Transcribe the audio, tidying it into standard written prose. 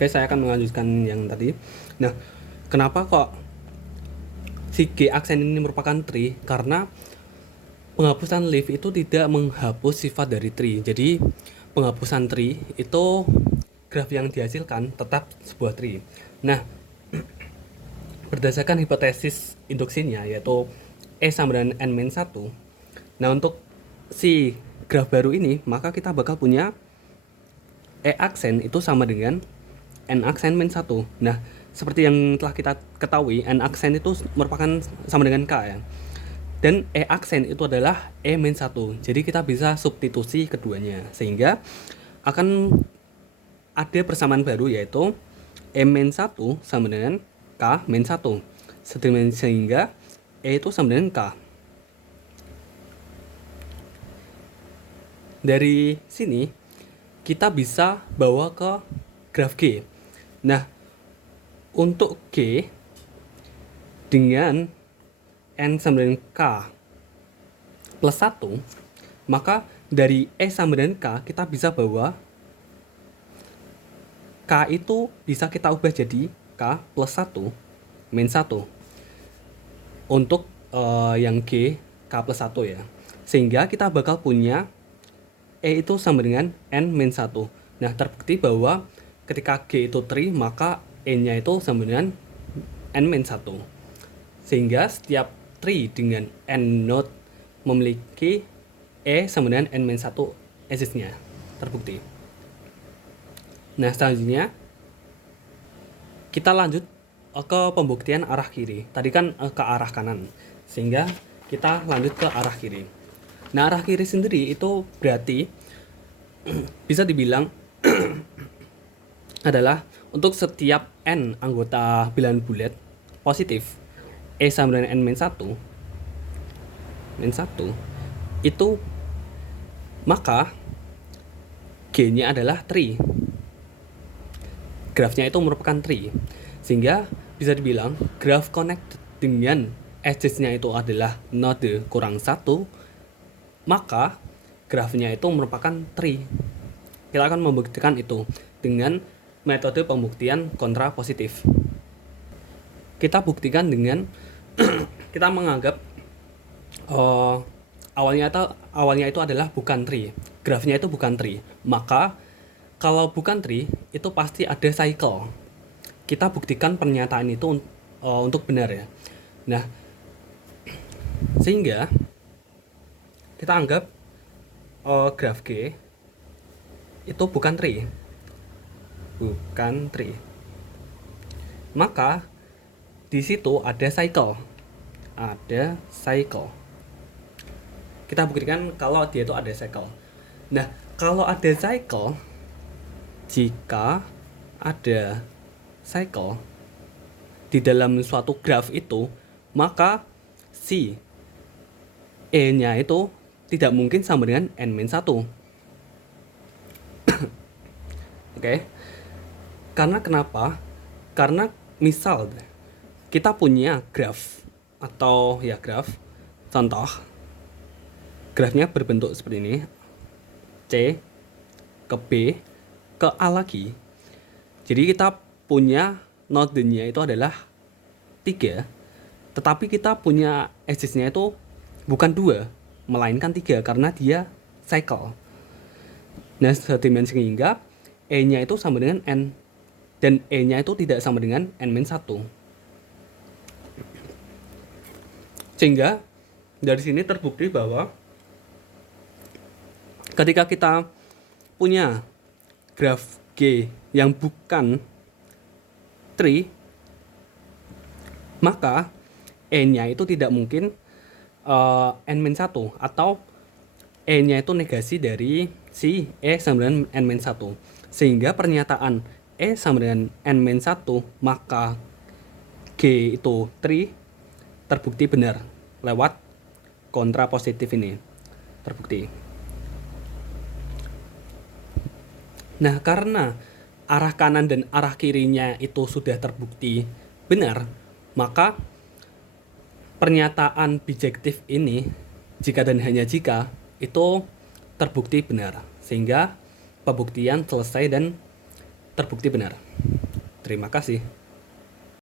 Oke, saya akan melanjutkan yang tadi. Nah, kenapa kok si G aksen ini merupakan tree? Karena penghapusan leaf itu tidak menghapus sifat dari tree. Jadi, penghapusan tree itu graf yang dihasilkan tetap sebuah tree. Nah, berdasarkan hipotesis induksinya yaitu E sama dengan N-1. Nah, untuk si graf baru ini, maka kita bakal punya E aksen itu sama dengan N aksen min 1. Nah, seperti yang telah kita ketahui, N aksen itu merupakan sama dengan K ya. Dan E aksen itu adalah E min 1. Jadi kita bisa substitusi keduanya. Sehingga akan ada persamaan baru yaitu E min 1 sama dengan K min 1. Sehingga E itu sama dengan K. Dari sini kita bisa bawa ke graf G. Nah, untuk G dengan N sama dengan K plus 1, maka dari E sama dengan K kita bisa bawa K itu bisa kita ubah jadi K plus 1 min 1 untuk yang G K plus 1 ya. Sehingga kita bakal punya E itu sama dengan N min 1. Nah, terbukti bahwa ketika G itu tree, maka E-nya itu sama dengan N min 1. Sehingga setiap tree dengan N node memiliki E sama dengan N min 1 edges-nya. Terbukti. Nah, selanjutnya kita lanjut ke pembuktian arah kiri. Tadi kan ke arah kanan. Sehingga kita lanjut ke arah kiri. Nah, arah kiri sendiri itu berarti bisa dibilang adalah untuk setiap N anggota bilangan bulat positif E sama dengan N min 1 itu, maka G-nya adalah tree. Grafnya itu merupakan tree. Sehingga bisa dibilang graf connect dengan edges-nya itu adalah node kurang 1, maka grafnya itu merupakan tree. Kita akan membuktikan itu dengan metode pembuktian kontrapositif. Kita buktikan dengan kita menganggap awalnya itu adalah bukan tree. Grafnya itu bukan tree. Maka kalau bukan tree itu pasti ada cycle. Kita buktikan pernyataan itu untuk benar ya. Nah, sehingga kita anggap graf G itu bukan tree. Maka di situ ada cycle. Kita buktikan kalau dia itu ada cycle. Nah, kalau ada cycle, jika ada cycle di dalam suatu graf itu, maka si E-nya itu tidak mungkin sama dengan N-1. Oke. Karena kenapa? Karena misal kita punya graf atau ya graf, contoh grafnya berbentuk seperti ini, C ke B ke A lagi. Jadi kita punya node-nya itu adalah 3, tetapi kita punya edges-nya itu bukan 2, melainkan 3 karena dia cycle. Nah, sedimensi sehingga E-nya itu sama dengan N dan E-nya itu tidak sama dengan N-1. Sehingga dari sini terbukti bahwa ketika kita punya graf G yang bukan tree, maka E-nya itu tidak mungkin N-1 atau E-nya itu negasi dari si E sama dengan N-1. Sehingga pernyataan E sama dengan N-1 maka G itu tree terbukti benar lewat kontrapositif ini. Terbukti. Nah, karena arah kanan dan arah kirinya itu sudah terbukti benar, maka pernyataan bijektif ini, jika dan hanya jika, itu terbukti benar. Sehingga pembuktian selesai dan terbukti benar. Terima kasih.